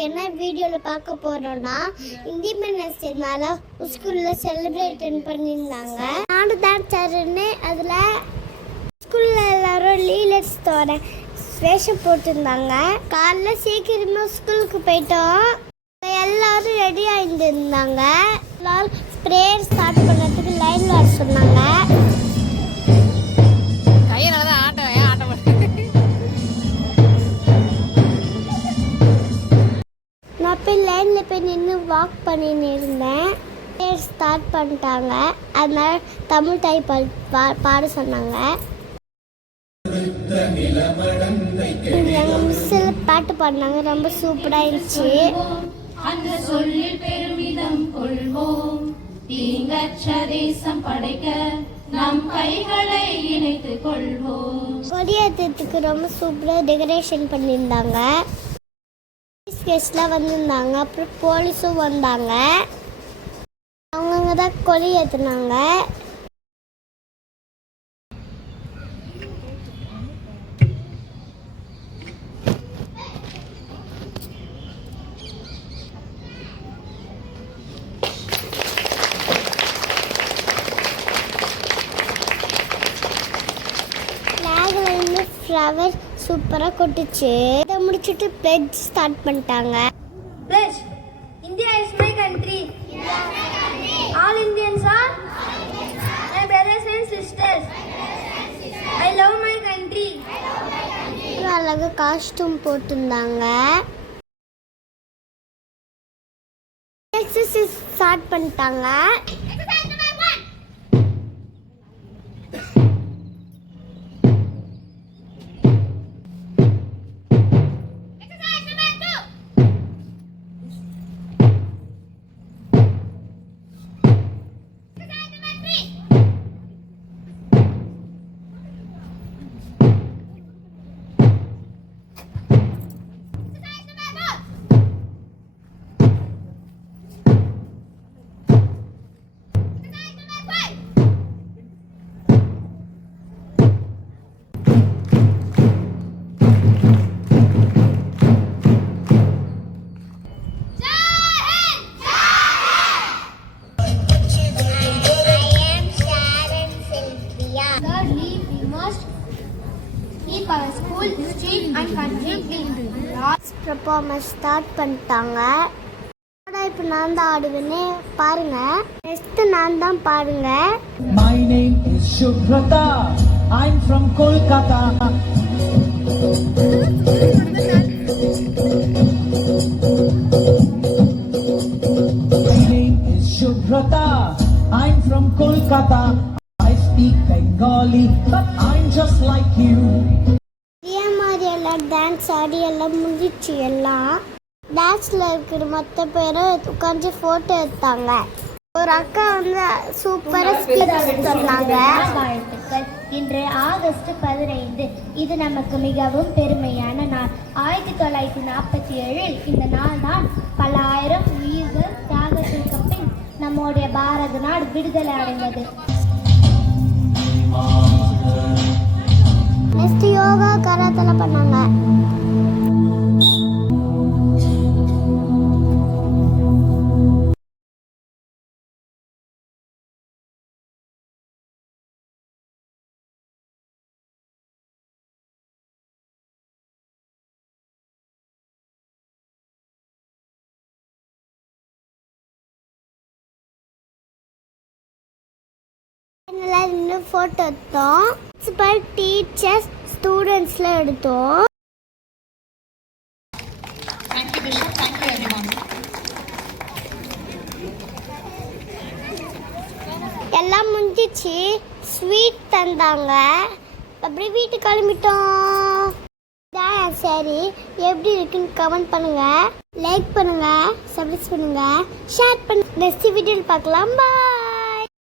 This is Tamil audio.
இன்னைக்கு என்ன வீடியோவில் பார்க்க போகிறோன்னா இண்டிபெண்டன்ஸ் டேனால ஸ்கூலில் செலிப்ரேட் பண்ணியிருந்தாங்க. நானும் டான்ஸ் ஆடுறேன்னு அதில் ஸ்கூலில் எல்லாரும் லீலர்ஸோட வேஷம் போட்டிருந்தாங்க. காலைல சீக்கிரமா ஸ்கூலுக்கு போயிட்டோம். எல்லாரும் ரெடி ஆகிட்டு இருந்தாங்க. எல்லாரும் ப்ரேயர் ஸ்டார்ட் பண்ணுறதுக்கு லைன் வர சொன்னாங்க. நான் போய் லைனில் போய் நின்று வாக் பண்ணின்னு இருந்தேன். ப்ரேயர் ஸ்டார்ட் பண்ணிட்டாங்க. அதனால தமிழ் தாய் பாட சொன்னாங்க. எங்கள் மிஸ்ஸில் பாட்டு பாடினாங்க. ரொம்ப சூப்பராக இருந்துச்சு. அந்த சொல்லில் பெருமிதம் கொள்வோம். தீங்கற்ற தேசம் படைக்க நம் கைகளை இணைத்துக் கொள்வோம். கொடியேற்றத்துக்கு ரொம்ப சூப்பராக டெக்கரேஷன் பண்ணியிருந்தாங்க. கெஸ்ட்லாம் வந்திருந்தாங்க. அப்புறம் போலீஸும் வந்தாங்க. அவங்கங்க தான் கொடி ஏற்றுனாங்க. ஃப்ளவர் சூப்பராக கொட்டுச்சு. இதை முடிச்சுட்டு பிளெட்ஜ் ஸ்டார்ட் பண்ணிட்டாங்க. Pledge. India is my country. All Indians are my brothers and sisters. I love my country. அழகாக காஸ்டியூம் போட்டிருந்தாங்க. எக்ஸசைஸ் ஸ்டார்ட் பண்ணிட்டாங்க. Our school, street and country clean. Performance start பண்ணிட்டாங்க. இப்போ நான் தான் ஆடுவேன்னு பாருங்க. நெக்ஸ்ட் நான் தான் பாருங்க. My name is Shubhrata. I'm from Kolkata. My name is Shubhrata. I'm from Kolkata. I speak Bengali, but I'm just like you. Dance ஆடி எல்லாம் முடிஞ்சிச்சு. எல்லாம் டான்ஸில் இருக்கிற மற்ற பேரும் உட்காந்து ஃபோட்டோ எடுத்தாங்க. ஒரு அக்கா வந்து சூப்பராக ஸ்பீச் சொன்னாங்க. வாழ்த்துக்கள். இன்று ஆகஸ்ட் 15. இது நமக்கு மிகவும் பெருமையான நாள். 1947 இந்த நாள் தான் பல ஆயிரம் உயிர்கள் தியாகத்திற்கு பின் நம்முடைய பாரத நாடு விடுதலை அடைந்தது. நெக்ஸ்ட் யோகா கராத்தெல்லாம் பண்ணாங்க. இன்னும் ஃபோட்டோ எடுத்தோம். டீச்சர்ஸ் ஸ்டூடெண்ட்ஸ்லாம் எடுத்தோம். எல்லாம் முடிஞ்சிச்சு. ஸ்வீட் தந்தாங்க. அப்படி வீட்டுக்கு கிளம்பிட்டோம். சரி, எப்படி இருக்குன்னு கமெண்ட் பண்ணுங்க, லைக் பண்ணுங்க, சப்ஸ்கிரைப் பண்ணுங்க, ஷேர் பண்ணுங்க. நெக்ஸ்ட் வீடியோவில் பார்க்கலாம். பாய்.